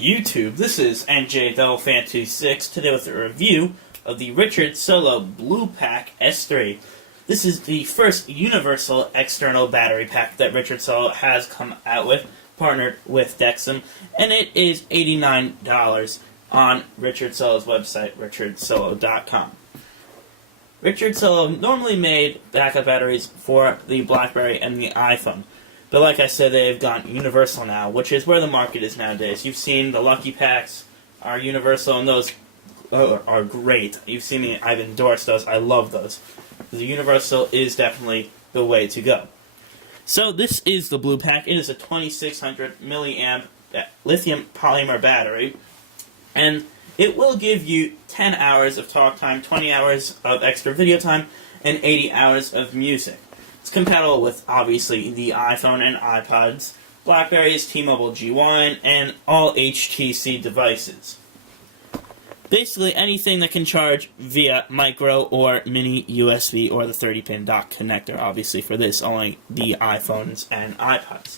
YouTube, this is NJ_Fan26, today with a review of the Richard Solo BluePack S3. This is the first universal external battery pack that Richard Solo has come out with, partnered with Dexum, and it is $89 on Richard Solo's website, richardsolo.com. Richard Solo normally made backup batteries for the BlackBerry and the iPhone. But like I said, they've gone universal now, which is where the market is nowadays. You've seen the Lucky Packs are universal, and those are great. You've seen me, I've endorsed those. I love those. The universal is definitely the way to go. So this is the BluePack. It is a 2600 milliamp lithium polymer battery, and it will give you 10 hours of talk time, 20 hours of extra video time, and 80 hours of music. It's compatible with, obviously, the iPhone and iPods, BlackBerry's T-Mobile G1, and all HTC devices. Basically, anything that can charge via micro or mini USB or the 30-pin dock connector, obviously, for this, only the iPhones and iPods.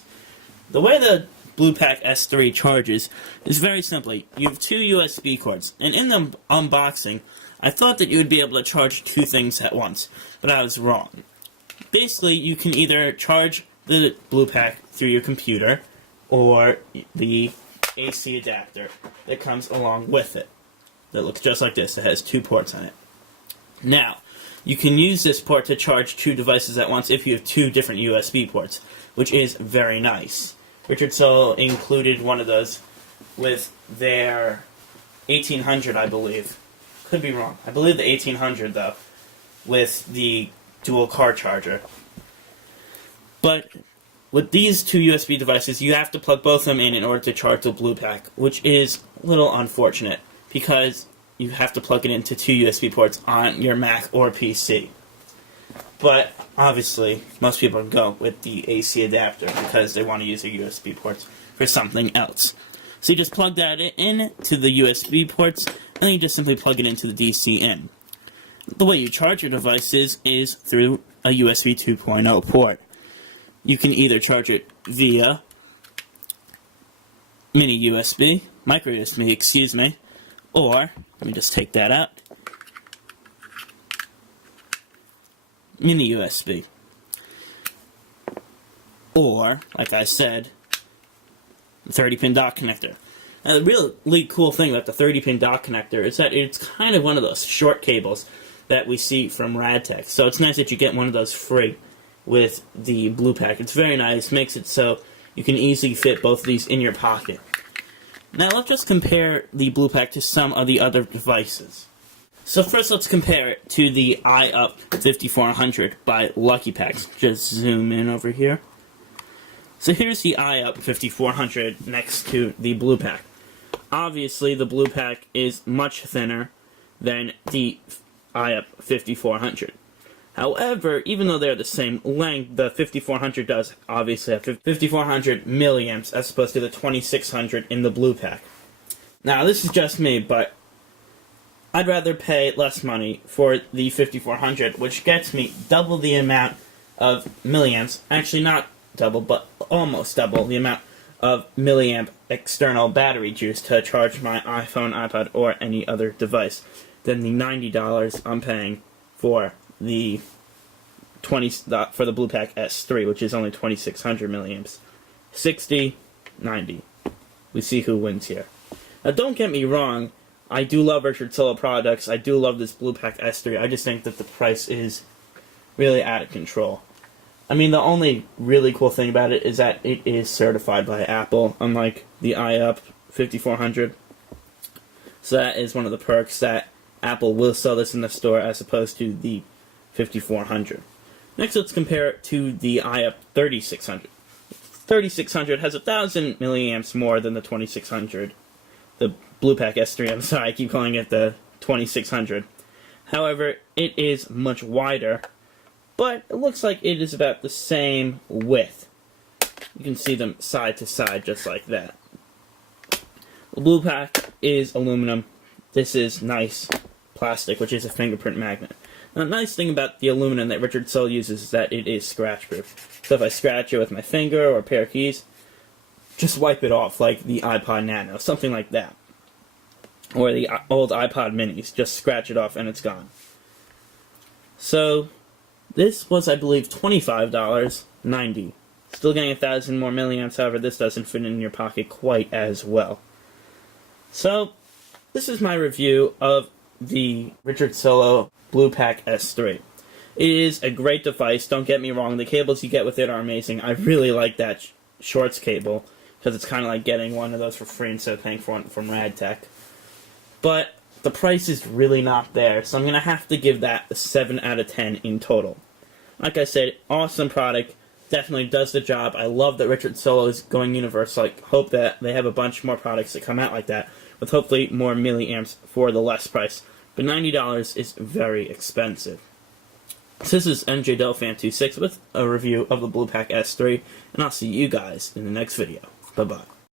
The way the BluePack S3 charges is very simply. You have two USB cords, and in the unboxing, I thought that you would be able to charge two things at once, but I was wrong. Basically, you can either charge the BluePack through your computer or the AC adapter that comes along with it. That looks just like this. It has two ports on it. Now, you can use this port to charge two devices at once if you have two different USB ports, which is very nice. Richard Solo included one of those with their 1800, I believe. Could be wrong. I believe the 1800, though, with the dual car charger. But with these two USB devices, you have to plug both of them in order to charge the BluePack, which is a little unfortunate because you have to plug it into two USB ports on your Mac or PC. But obviously, most people go with the AC adapter because they want to use their USB ports for something else. So you just plug that in to the USB ports, and then you just simply plug it into the DC in. The way you charge your devices is through a USB 2.0 port. You can either charge it via mini USB, micro USB, excuse me, or, let me just take that out, mini USB. Or, like I said, the 30-pin dock connector. Now, the really cool thing about the 30-pin dock connector is that it's kind of one of those short cables that we see from Radtech. So it's nice that you get one of those free with the BluePack. It's very nice, makes it so you can easily fit both of these in your pocket. Now let's just compare the BluePack to some of the other devices. So first let's compare it to the iUp 5400 by Lucky Packs. Just zoom in over here. So here's the iUp 5400 next to the BluePack. Obviously the BluePack is much thinner than the iUp 5400. However, even though they're the same length, the 5400 does obviously have 5400 milliamps as opposed to the 2600 in the BluePack. Now, this is just me, but I'd rather pay less money for the 5400, which gets me double the amount of milliamps. Actually, not double, but almost double the amount of milliamp external battery juice to charge my iPhone, iPod, or any other device than the $90 I'm paying for the for the BluePack S3, which is only 2600 milliamps. 60, 90. We see who wins here. Now, don't get me wrong. I do love Richard Solo products. I do love this BluePack S3. I just think that the price is really out of control. I mean, the only really cool thing about it is that it is certified by Apple, unlike the iUp 5400. So that is one of the perks, that Apple will sell this in the store as opposed to the 5400. Next, let's compare it to the iUp 3600. 3600 has 1000 milliamps more than the 2600. The BluePack S3, I'm sorry, I keep calling it the 2600. However, it is much wider, but it looks like it is about the same width. You can see them side to side just like that. The BluePack is aluminum. This is nice plastic, which is a fingerprint magnet. Now, the nice thing about the aluminum that Richard Solo uses is that it is scratch-proof. So if I scratch it with my finger or a pair of keys, just wipe it off like the iPod Nano, something like that. Or the old iPod Minis, just scratch it off and it's gone. So, this was, I believe, $25, $90. Still getting 1,000 more milliamps, however, this doesn't fit in your pocket quite as well. So, this is my review of the Richard Solo BluePack S3. It is a great device, don't get me wrong, the cables you get with it are amazing. I really like that shorts cable, because it's kind of like getting one of those for free instead of paying for one from RadTech. But the price is really not there, so I'm going to have to give that a 7 out of 10 in total. Like I said, awesome product, definitely does the job. I love that Richard Solo is going universal. I hope that they have a bunch more products that come out like that, with hopefully more milliamps for the less price. But $90 is very expensive. So this is MJ Delfan26 with a review of the BluePack S3, and I'll see you guys in the next video. Bye-bye.